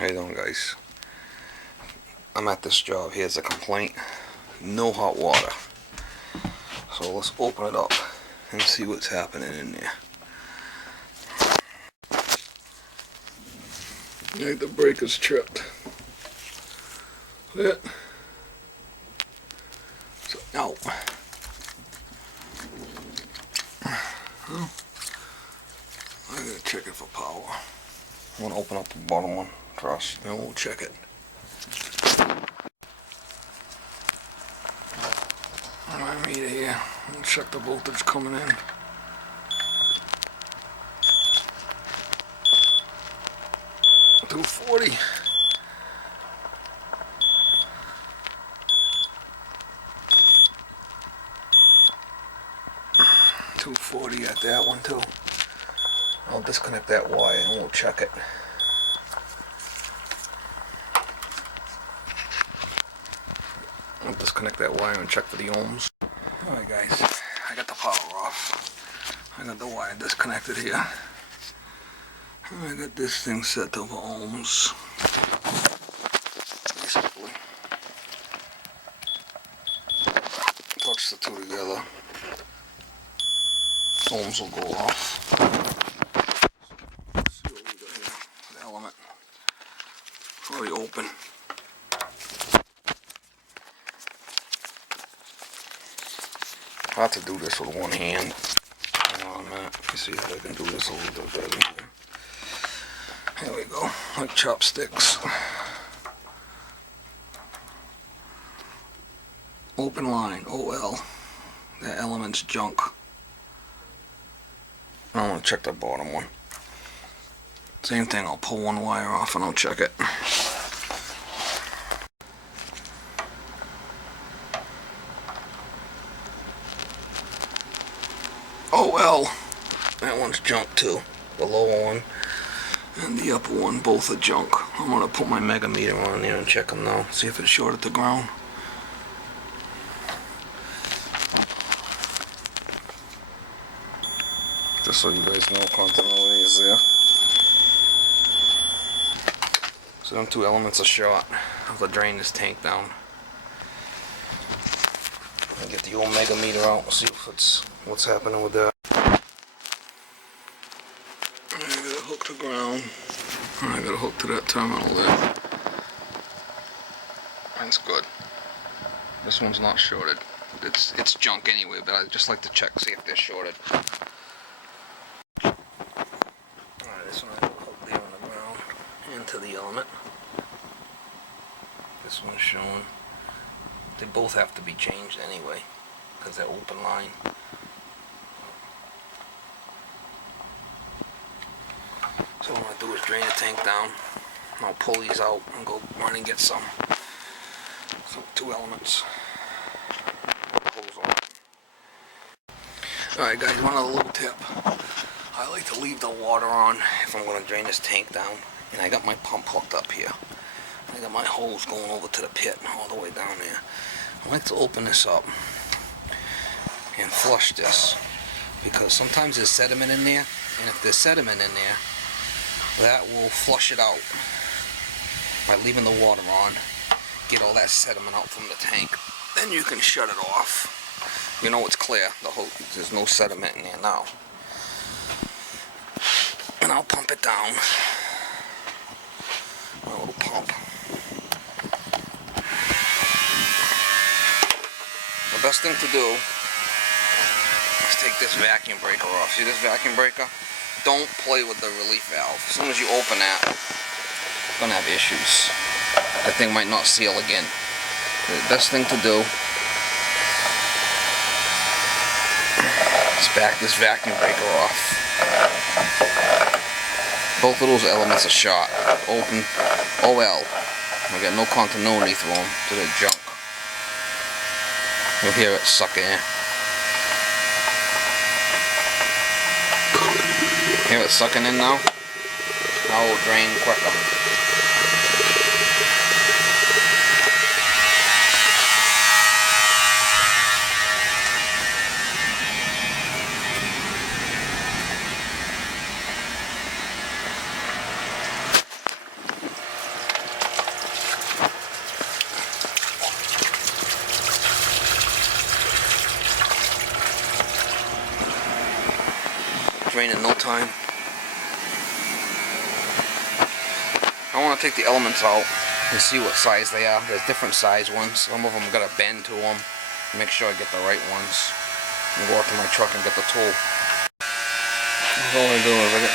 How you doing, guys? I'm at this job. Here's a complaint. No hot water. So let's open it up and see what's happening in there. Like the breaker's tripped. Yeah. So now, I gotta check it for power. I'm gonna open up the bottom one first, and we'll check it. My meter here. I'll check the voltage coming in. $240. $240 at that one too. I'll disconnect that wire and we'll check it. I'll disconnect that wire and check for the ohms. Alright guys, I got the power off. I got the wire disconnected here. I got this thing set to ohms. Basically, touch the two together. Ohms will go off. Let's see what we got here. The element. It's already open. Hard to do this with one hand. Let me see if I can do this a little bit better here. Here we go, like chopsticks. Open line, OL. That element's junk. I want to check the bottom one. Same thing, I'll pull one wire off and I'll check it. OL. That one's junk too. The lower one and the upper one, both are junk. I'm gonna put my mega meter on there and check them now. See if it's short at the ground. Just so you guys know, continuity is there. So them two elements are short. I'll drain this tank down. I'll get the old mega meter out and see if it's what's happening with that. I got a hook to ground. I got a hook to that terminal there. That's good. This one's not shorted. It's junk anyway, but I just like to check, see if they're shorted. Alright, this one I got a hook there on the ground into the element. This one's showing. They both have to be changed anyway, because they're open line. So what I'm going to do is drain the tank down, and I'll pull these out and go run and get some. So two elements. Alright guys, one other little tip. I like to leave the water on if I'm going to drain this tank down. And I got my pump hooked up here. I got my hose going over to the pit all the way down there. I like to open this up and flush this, because sometimes there's sediment in there, and if there's sediment in there, that will flush it out by leaving the water on. Get all that sediment out from the tank. Then you can shut it off. You know it's clear. There's no sediment in there now. And I'll pump it down. My little pump. The best thing to do is take this vacuum breaker off. See this vacuum breaker? Don't play with the relief valve. As soon as you open that, you're gonna have issues. That thing might not seal again. The best thing to do is back this vacuum breaker off. Both of those elements are shot. Open. OL. I got no continuity through them, so they're junk. You'll hear it sucking in. Hear it sucking in now? Now it'll drain quicker. kind. I want to take the elements out and see what size they are. There's different size ones. Some of them got a bend to them. Make sure I get the right ones. And go out to my truck and get the tool. That's all I do is I get,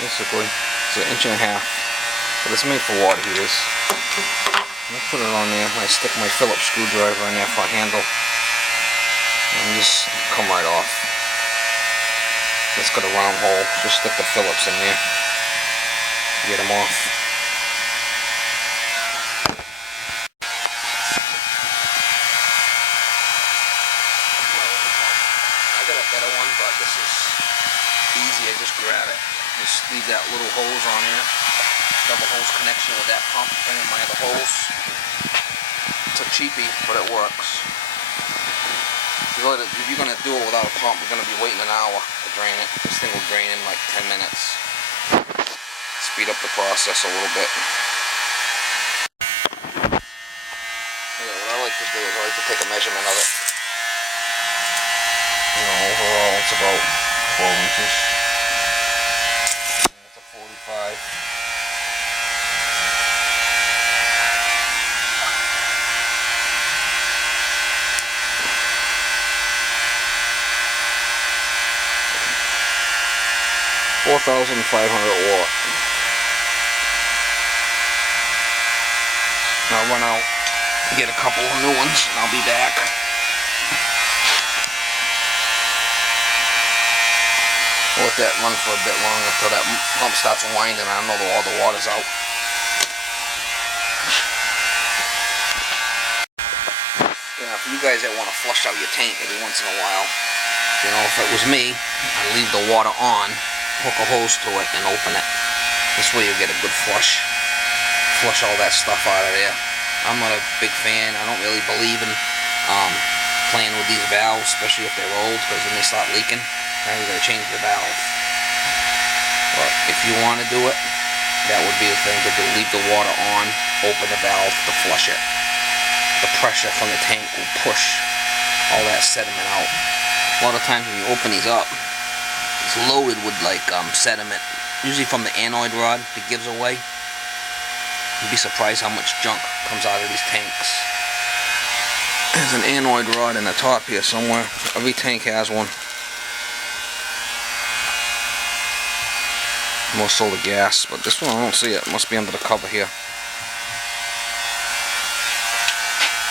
basically, it's 1.5 inches. But it's made for water heaters. I put it on there. I stick my Phillips screwdriver in there for a handle. And just come right off. It's got a round hole. Just stick the Phillips in there. Get them off. I got a better one, but this is easy. I just grab it. Just leave that little hose on there. Double hose connection with that pump. Bring in my other hose. It's a cheapie, but it works. If you're going to do it without a pump, you're going to be waiting an hour to drain it. This thing will drain in like 10 minutes. Speed up the process a little bit. Yeah, what I like to do is I like to take a measurement of it. Overall it's about 12 inches. That's a 45. $4,500 watt. I'll run out and get a couple of new ones and I'll be back. I'll let that run for a bit longer until that pump starts winding and I know all the water's out. Yeah, for you guys that want to flush out your tank every once in a while, you know, if it was me, I'd leave the water on, hook a hose to it and open it. This way you'll get a good flush. Flush all that stuff out of there. I'm not a big fan. I don't really believe in playing with these valves, especially if they're old, because when they start leaking, now you gotta change the valve. But if you want to do it, that would be the thing to do. Leave the water on, open the valve to flush it. The pressure from the tank will push all that sediment out. A lot of times when you open these up, it's loaded with like sediment, usually from the anoid rod that gives away. You'd be surprised how much junk comes out of these tanks. There's an anoid rod in the top here somewhere. Every tank has one. More so the gas, but this one I don't see it. It must be under the cover here.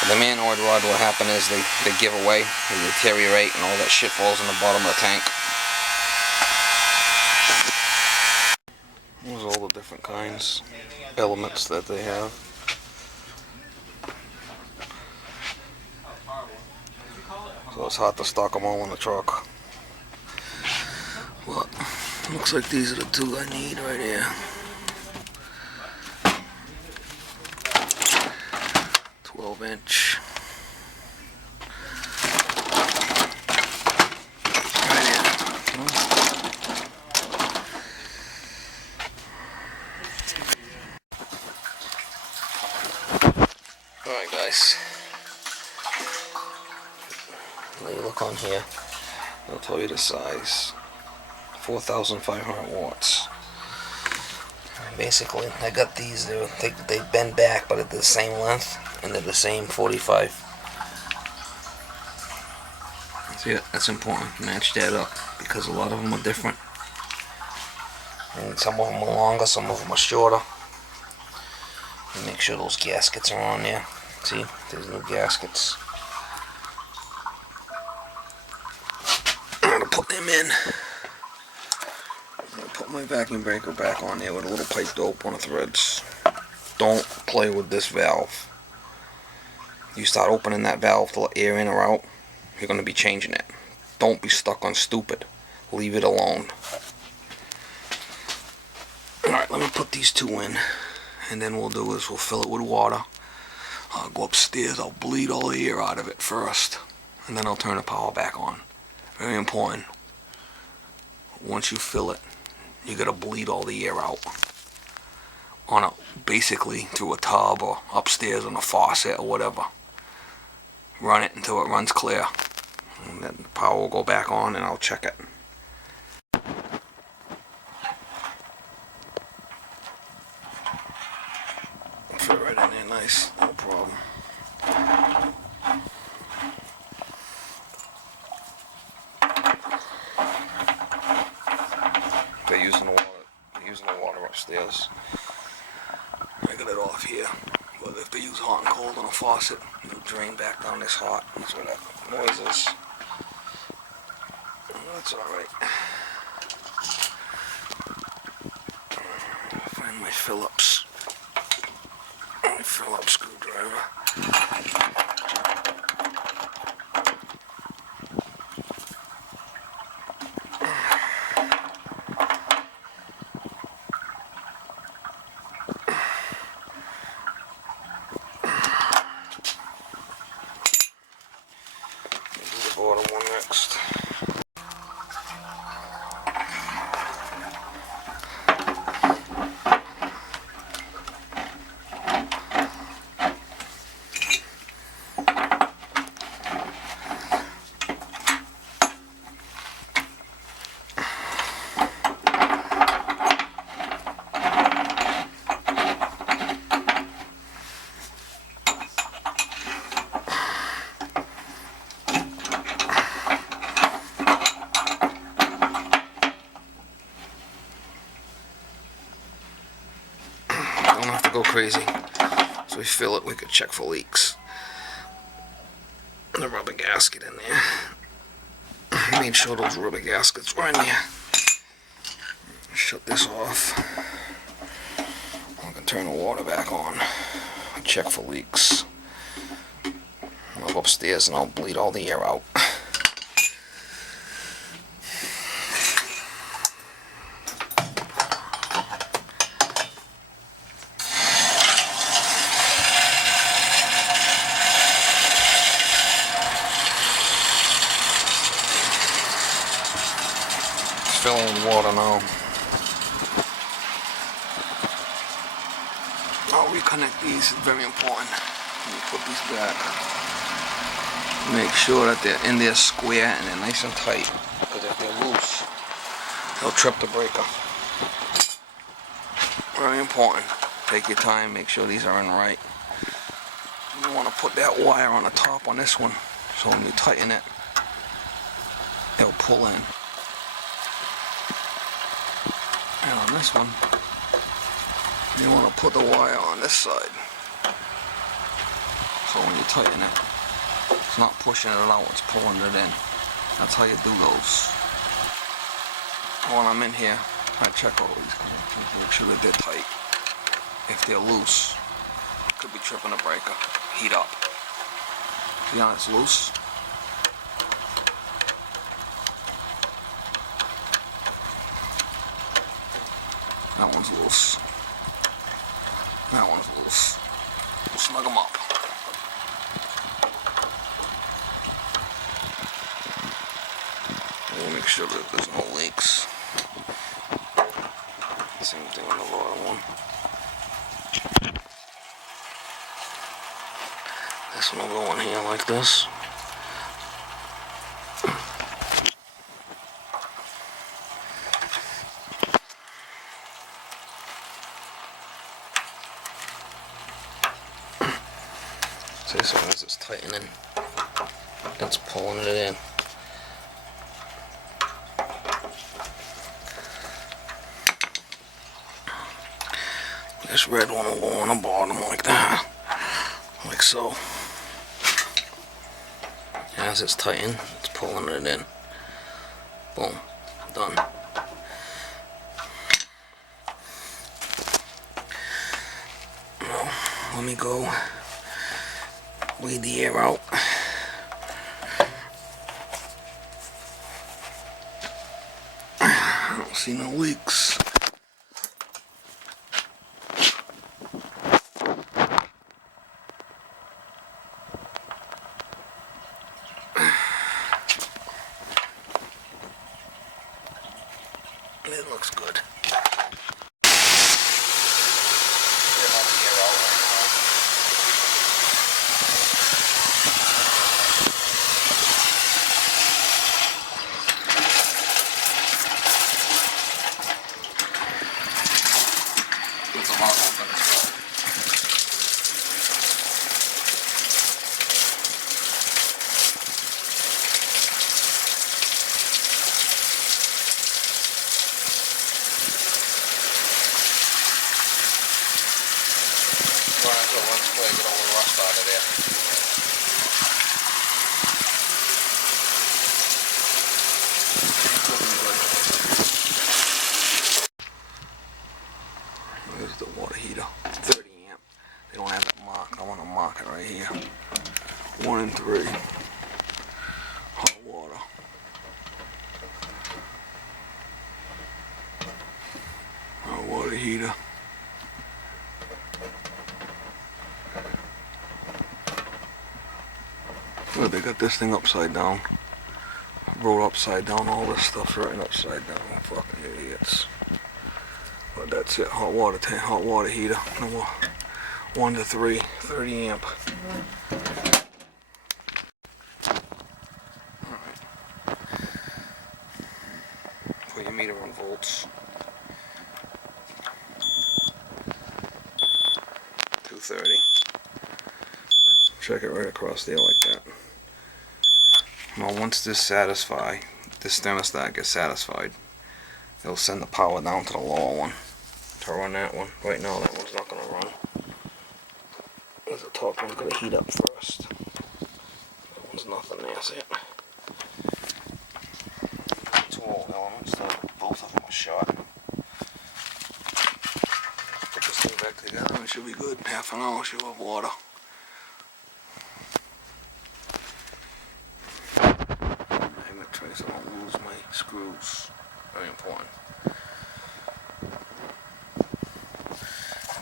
But the anoid rod, what happen is they give away, they deteriorate, and all that shit falls in the bottom of the tank. There's all the different kinds, elements that they have. So it's hard to stock them all in the truck. But looks like these are the two I need right here. 12-inch. Alright guys, let you look on here, I'll tell you the size. 4,500 watts. Basically, I got these, they bend back, but they're the same length, and they're the same 45. See it? That's important, match that up, because a lot of them are different. And some of them are longer, some of them are shorter. And make sure those gaskets are on there. See, there's no gaskets. I'm gonna put them in. I'm gonna put my vacuum breaker back on there with a little pipe dope on the threads. Don't play with this valve. You start opening that valve to let air in or out, you're gonna be changing it. Don't be stuck on stupid. Leave it alone. Alright, let me put these two in. And then we'll do is we'll fill it with water. I'll go upstairs, I'll bleed all the air out of it first, and then I'll turn the power back on. Very important. Once you fill it, you gotta bleed all the air out. On a, basically through a tub or upstairs on a faucet or whatever. Run it until it runs clear. And then the power will go back on and I'll check it. right in there nice, no problem. They're using the water upstairs. I got it off here. But if they use hot and cold on a faucet, it'll drain back down this hot. That's what that noise is. That's alright. Find my Phillips. My Phillips screwdriver. Bottom one next. Don't have to go crazy. So we fill it, we could check for leaks. The rubber gasket in there. Made sure those rubber gaskets were in there. Shut this off. I can turn the water back on. Check for leaks. I'll go upstairs and I'll bleed all the air out. Filling with water now. I'll reconnect these, it's very important. Let me put these back. Make sure that they're in there square and they're nice and tight. Because if they're loose, they'll trip the breaker. Very important. Take your time, make sure these are in right. You want to put that wire on the top on this one, so when you tighten it, it'll pull in. And on this one, you want to put the wire on this side. So when you tighten it, it's not pushing it out, it's pulling it in. That's how you do those. When I'm in here, I check all these to make sure that they're tight. If they're loose, it could be tripping a breaker. Heat up. See how it's loose? That one's loose. That one's loose. We'll snug them up. We'll make sure that there's no leaks. Same thing on the lower one. This one will go in here like this. See, so as it's tightening, it's pulling it in. This red one will go on the bottom like that, like so. As it's tightening, it's pulling it in. Boom, done. Now, let me go bleed the air out. I don't see no leaks. It looks good. stuff out of there. Here's the water heater, 30 amp. They don't have it marked. I want to mark it right here. 1 and 3. Hot water. Hot water heater. Oh, they got this thing upside down. Wrote upside down, all this stuff's written upside down. Fucking idiots. But that's it. Hot water tank, hot water heater. Number 1 to 3, 30 amp. Alright. Put your meter on volts. 230. Check it right across there like that. Now once this thermostat gets satisfied, it'll send the power down to the lower one to run that one. Right now that one's not going to run. The top one's going to heat up first. That one's nothing there, see it? 2 old elements, so both of them are short. Put this thing back together and it should be good. In half an hour she'll have water. So I don't lose my screws. Very important. And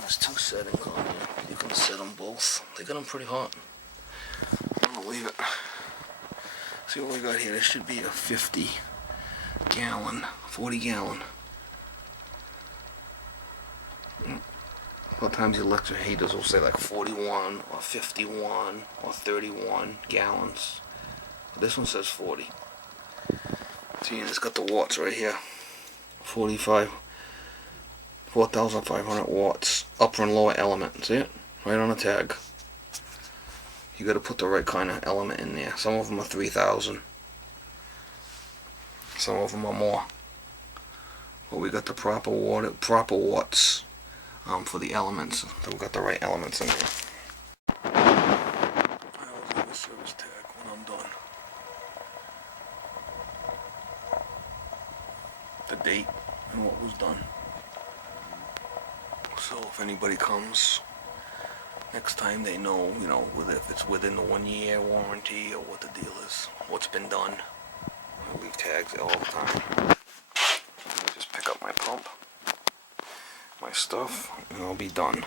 there's 2 settings on here. You can set them both. They got them pretty hot. I'm gonna leave it. See what we got here. This should be a 50 gallon, 40 gallon. A lot of times the electric heaters will say like 41 or 51 or 31 gallons. But this one says 40. See, it's got the watts right here. 4,500 watts. Upper and lower element. See it? Right on the tag. You gotta put the right kind of element in there. Some of them are 3,000. Some of them are more. But we got the proper watts for the elements. So we got the right elements in there. I always have a service tag when I'm done. The date and what was done. So if anybody comes next time, they know, if it's within the 1 year warranty or what the deal is, what's been done. I leave tags all the time. I just pick up my pump, my stuff, and I'll be done.